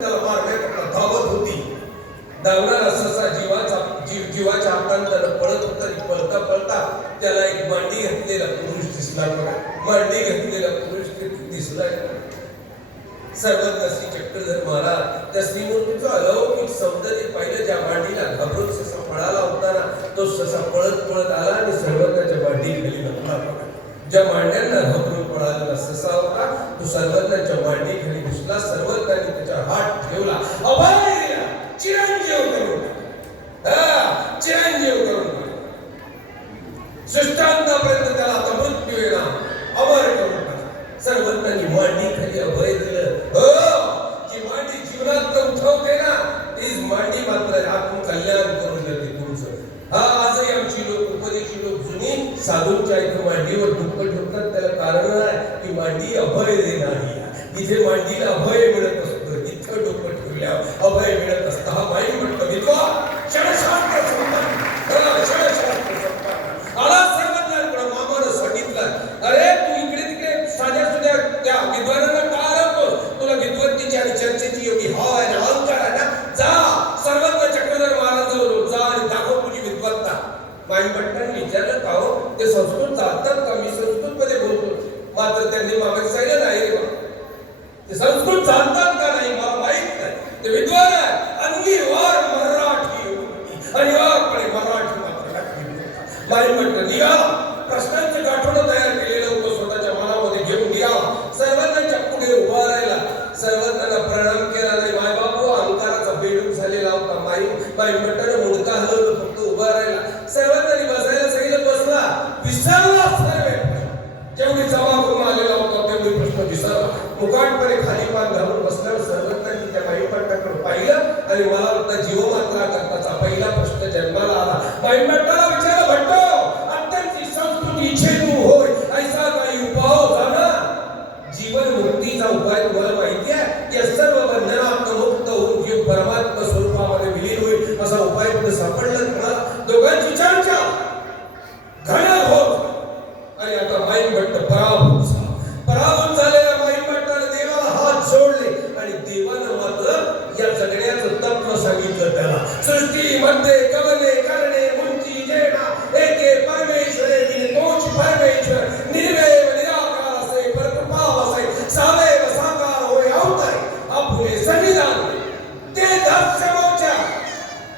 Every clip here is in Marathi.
त्याला मारण्याकरता धावत होती. धावणारा ससा जीवाचा जीव जीवाच्या हातांतर पळत होता. पळता पळता त्याला एक मांडी घातलेला पुरुष दिसला मांडी घातलेला पुरुष दिसला सर्वात श्री चक्रधर महाराज त्या श्रीमूर्तीचं अलौकिक सौंदर्य पाहिलं. ज्या मांडीला घाबरून ससा पळाला होता ना तो ससा पळत पळत आला आणि सर्वज्ञाच्या मांडी ज्या मांड्यांना घाबरून पळालेला ससा होता तो सर्वज्ञाच्या मांडीखाली दिसला घुसला त्याच्या हात ठेवला अभय दिला, चिरंजीव करून टाकला. हा, चिरंजीव करून टाकला. सृष्टांतापर्यंत त्याला आता मृत्यू येणार अमर करून टाकला. सर्वज्ञांनी मांडी खाली अभय दिलं हो जी मांडी जीवनात उठवते ना तीच मांडी मात्र आपण कल्याण करून देते तुमचं हा आजही आमची लोक उपदेशी लोक जुनी साधूंच्या इथं मांडीवर दुःख ठेवतात त्याला कारण आहे की मांडी अभय देणारी आहे. इथे मांडीला अभय मिळत असतो इतकं डोकं ठेवल्यावर अभय मिळत असतं हा माईंड म्हणतो विद्वा क्षणशास्त्र संपन्न. हा, क्षणशास्त्र संपन्न. आला सर्वज्ञांकडे मामानं सांगितलं अरे तू इकडे तिकडे साध्या सुद्या त्या विद्वानांना का अडवतोस तुला विद्वत्तीची आणि चर्चेची एवढी हाय आणि अहंकार आहे ना जा सर्वज्ञ चक्रधर महाराज जा आणि दाखव तुझी विद्वत्ता माईन विचारत आहोत ते संस्कृत चालतात का? मी संस्कृत मध्ये बोलतो. मात्र त्यांनी मागे सांगितलं नाही बा. ते संस्कृत चालतात का नाही मला माहीत नाही. ते विद्वान आहे अंगीवार मराठी अनिवार्यपणे मराठी मात्र माई म्हटलं निघाला प्रश्नांचे गाठोडं तयार केलेलं होतं स्वतःच्या मनामध्ये घेऊन या सर्वांच्या पुढे उभा राहिला सर्वांना प्रणाम केला नाही. माय बापू अहंकाराचा बेडूक झालेला होता माई. माई म्हटलं आणि मला वाटतं जीवमात्रा करताचा पहिला प्रश्न जन्माला आला. बाई बाईपट्टाला विचारलं भट्टो अत्यंत संस्कृती छेदू होय ऐसा काही उपाय झाला? जीवन मुक्तीचा उपाय तुम्हाला माहिती आहे? या सर्व बंधनात मुक्त होऊन जीव परमात्मा स्वरूपामध्ये विलीन होईल असा उपाय तुम्ही सापडला तुम्हाला दोघांची चर्चा घडण होत. आणि आता माईन भट्ट पराभूत झाला. पराभूत झालेल्या माईन भट्टाने देवाला हात जोडले आणि देवानं सृष्टीमध्ये कवने करणे उंची जेणा एके परमेश्वरे बिन तोच परमेश्वर निर्वैव निराकार असे परकृपाव असे सदैव साकार होय अवतारे आपले संविधान ते दर्शवच्या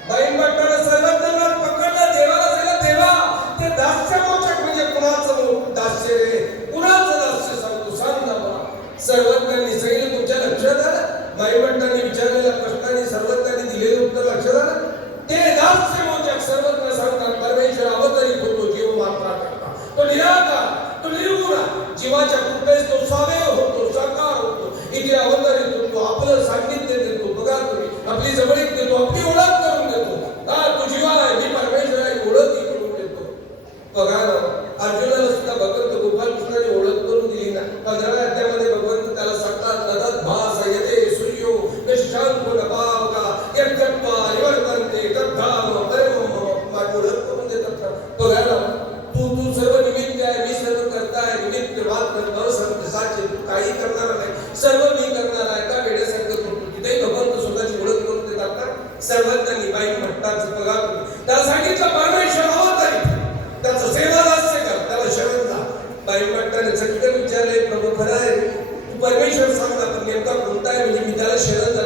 बाईन भट्टानं पकडलं देवाला सांगितलं देवा ते दास्यमोचक म्हणजे कुणाचं दास्य रे कुणाचं दास्य सांगतो सांग ना मला. सर्वज्ञांनी सांगितलं तुमच्या लक्षात आलं? माईभट्टांनी विचार प्रश्नांनी सर्वज्ञांनी दिलेलं उत्तर लक्षात आलं ते दास्यमोचक सर्वज्ञ सांगतात परमेश्वर अवतरित होतो जीव मात्रा करता तो निराकार तो निर्गुण आहे. जीवाच्या कृपेस तो सावयव होतो साकार होतो इथे अवतरित होतो आपलं सान्निध्य देतो बघा तुम्ही आपली जवळीक देतो आपली ओळख करून देतो हा तू जीवा आहे मी परमेश्वर आहे ही ओळख ही करून देतो बघा ना अर्जुनाला सुद्धा भगवंत गोपालकृष्णाने ओळख करून दिली ना पंधराव्या अध्यायामध्ये भगवंत त्याला सांगतात नदत भास यते सूर्यो निशांत नपावका यज्ञत्वा निवर्तन्ते तद्धाम परम माझी ओळख करून देतात ना बघा ना तू तू सर्व निमित्त आहे मी सर्व करता आहे निमित्त मात्र न संत साचे तू काही करणार नाही. सर्व मी करणार आहे. का वेड्यासारखं करतो तिथे भगवंत स्वतःची ओळख करून देतात ना सर्वज्ञांनी बाई म्हणतात बघा त्याला सांगितलं परमेश्वर आहे त्याचं सेवादास्य कर. त्याला शरण जा बाई म्हणताना चटकन विचारले प्रभू खरं आहे. तू परमेश्वर सांग पण नेमका कोणता आहे? म्हणजे मी त्याला शरण